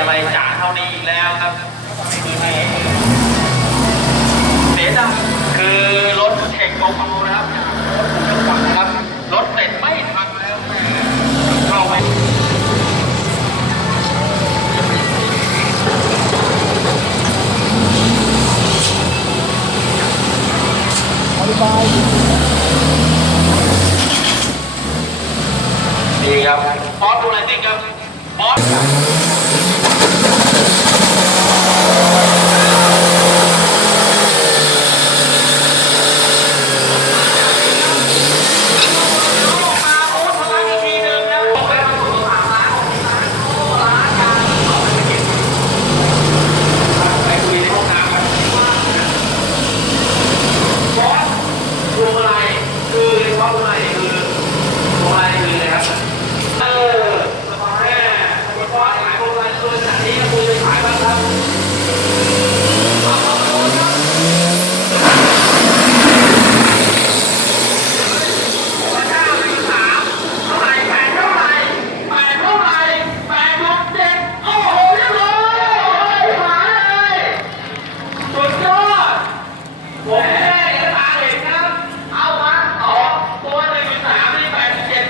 อะไรจ๋าเท่านี้อีกแล้วครับเสียดำคือรถเทคโกโก้นะครับครับรถเสร็จไม่ทันแล้วเข้าไปดีครับบอสดูหน่อยสิครับบอส